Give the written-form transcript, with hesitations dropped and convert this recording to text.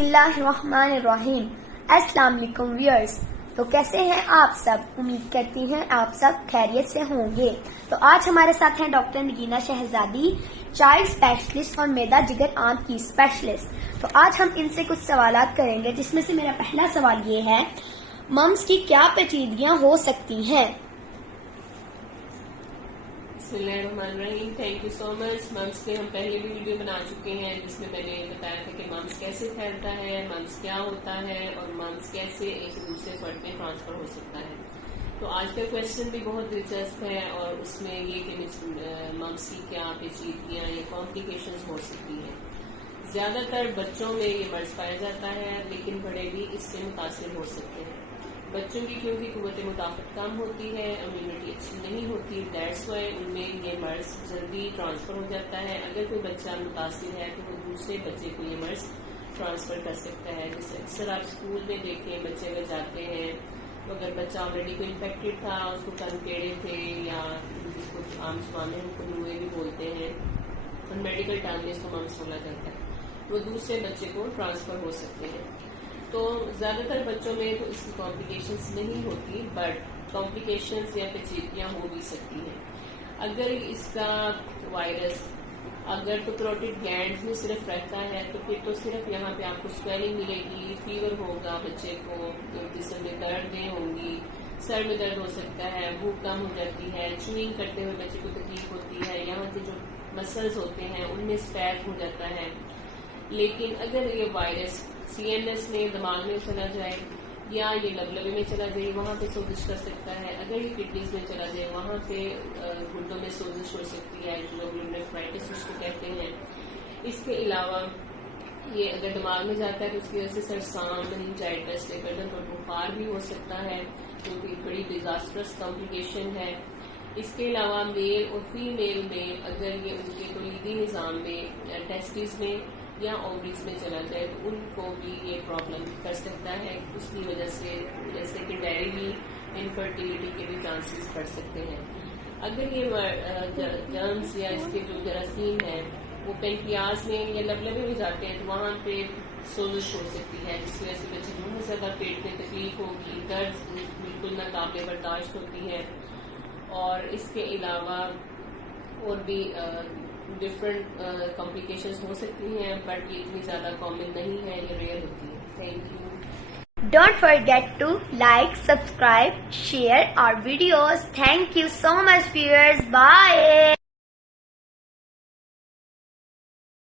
اللہ الرحمن الرحیم۔ السلام علیکم ویئرز، تو کیسے ہیں آپ سب؟ امید کرتی ہیں آپ سب خیریت سے ہوں گے۔ تو آج ہمارے ساتھ ہیں ڈاکٹر نگینہ شہزادی، چائلڈ اسپیشلسٹ اور معدہ جگر آنت کی اسپیشلسٹ۔ تو آج ہم ان سے کچھ سوالات کریں گے، جس میں سے میرا پہلا سوال یہ ہے، ممس کی کیا پیچیدگیاں ہو سکتی ہیں؟ بسم اللہ الرحمن الرحیم۔ Thank you so much. Mums کے ہم پہلے بھی ویڈیو بنا چکے ہیں، جس میں میں نے بتایا تھا کہ ممس کیسے پھیلتا ہے، ممس کیا ہوتا ہے اور ممس کیسے ایک دوسرے فرد میں ٹرانسفر ہو سکتا ہے۔ تو آج کا کویشچن بھی بہت دلچسپ ہے، اور اس میں یہ کہ ممس کی کیا پیچیدگیاں یا کمپلیکیشنز ہو سکتی ہیں۔ زیادہ تر بچوں میں یہ مرض پایا جاتا ہے، لیکن بڑے بھی اس سے متاثر ہو سکتے ہیں۔ بچوں کی کیونکہ قوت مدافعت کم ہوتی ہے، امیونٹی اچھی نہیں ہوتی، دیٹس وائی ان میں یہ مرض جلدی ٹرانسفر ہو جاتا ہے۔ اگر کوئی بچہ متاثر ہے تو وہ دوسرے بچے کو یہ مرض ٹرانسفر کر سکتا ہے۔ جیسے اکثر آپ اسکول میں دیکھیں، بچے اگر جاتے ہیں تو اگر بچہ آلریڈی کوئی انفیکٹڈ تھا، اس کو کنکیڑے تھے، یا جس کو عام زبان میں ہم کو نوئے بھی بولتے ہیں، اور میڈیکل ٹرم میں اس کو ممس بولا جاتا ہے، وہ دوسرے بچے کو ٹرانسفر ہو سکتے ہیں۔ تو زیادہ تر بچوں میں تو اس کی کمپلیکیشنز نہیں ہوتی، بٹ کمپلیکیشنز یا پیچیدگیاں ہو بھی سکتی ہیں۔ اگر اس کا وائرس اگر تو کروٹیڈ گلینڈز میں صرف رہتا ہے، تو پھر تو صرف یہاں پہ آپ کو سویلنگ ملے گی، فیور ہوگا بچے کو، جسم میں دردیں ہوں گی، سر میں درد ہو سکتا ہے، بھوک کم ہو جاتی ہے، چوئنگ کرتے ہوئے بچے کو تکلیف ہوتی ہے، یہاں کے جو مسلز ہوتے ہیں ان میں اسپیز ہو جاتا ہے۔ لیکن اگر یہ وائرس سی این ایس میں، دماغ میں چلا جائے، یا یہ لبلبے میں چلا جائے، وہاں پہ سوزش کر سکتا ہے۔ اگر یہ کڈنیز میں چلا جائے، وہاں پہ گردوں میں سوزش ہو سکتی ہے، گلومیرولونیفرائٹس اس کو کہتے ہیں۔ اس کے علاوہ یہ اگر دماغ میں جاتا ہے تو اس کی وجہ سے سرسام، میننجائٹس، گردن پر بخار بھی ہو سکتا ہے، جو کہ بڑی ڈیزاسٹرس کمپلیکیشن ہے۔ اس کے علاوہ میل اور فیمیل میں اگر یہ ان کے تولیدی نظام میں، ٹیسٹیز میں یا اووریز میں چلا جائے، تو ان کو بھی یہ پرابلم کر سکتا ہے۔ اس کی وجہ سے جیسے کہ ڈائری انفرٹیلٹی کے بھی چانسز بڑھ سکتے ہیں۔ اگر یہ جرمز یا اس کے جو جراثیم ہیں وہ پینکریاز میں یا لبلبے میں جاتے ہیں، تو وہاں پہ سوزش ہو سکتی ہے، جس کی وجہ سے بچے کو بہت زیادہ پیٹ میں تکلیف ہوگی، درد بالکل ناقابل برداشت ہوتی ہے۔ اور اس کے علاوہ اور بھی ڈفرینٹ کمپلیکیشنز ہو سکتی ہیں، بٹ یہ اتنی زیادہ کامن نہیں ہے، یہ ریئر ہوتی ہے۔ Thank you. Don't forget to like, subscribe, share our videos. Thank you so much viewers. Bye.